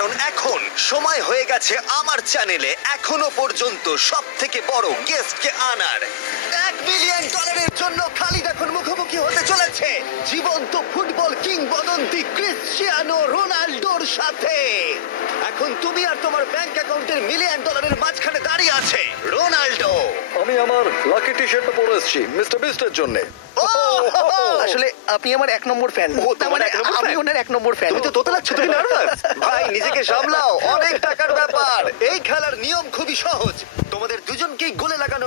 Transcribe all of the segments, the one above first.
কারণ এখন সময় হয়ে গেছে আমার চ্যানেলে এখনও পর্যন্ত সব থেকে বড় গেস্টকে আনার। এক মিলিয়ন ডলারের জন্য খালিদ এখন মুখোমুখি হতে চলেছে। জীবন্ত ফুটবল কিংবদন্তি ক্রিশ্চিয়ানো রোনাল্ডোর সাথে। এখন তুমি আর তোমার ব্যাংক অ্যাকাউন্টের মিলিয়ন ডলারের মাঝখানে দাঁড়িয়ে আছে। রোনাল্ডো। আমি আমার লাকি টি শার্টটা পরে এসেছি মিস্টার বিস্টের জন্য। আসলে আপনি আমার এক নম্বর ফ্যান ও, তোমার এক নম্বর আমি ওনার এক নম্বর ফ্যান তুমি তো তোতলাচ্ছ তুমি নার্ভাস ভাই নিজেকে সামলাও অনেক টাকার ব্যাপার। এই খেলার নিয়ম খুবই সহজ। তোমাদের দুজনকেই গোলে লাগানো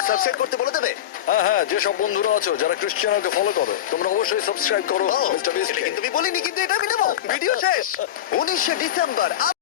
সাবস্ক্রাইব করতে বলে দেবে? হ্যাঁ হ্যাঁ যে সব বন্ধুরা আছো যারা ক্রিশ্চিয়ানকে ফলো করো তোমরা অবশ্যই সাবস্ক্রাইব করো মিস্টার এটা কিন্তু আমি বলিনি কিন্তু এটা আমি নেব। ভিডিও শেষ। উনিশে ডিসেম্বর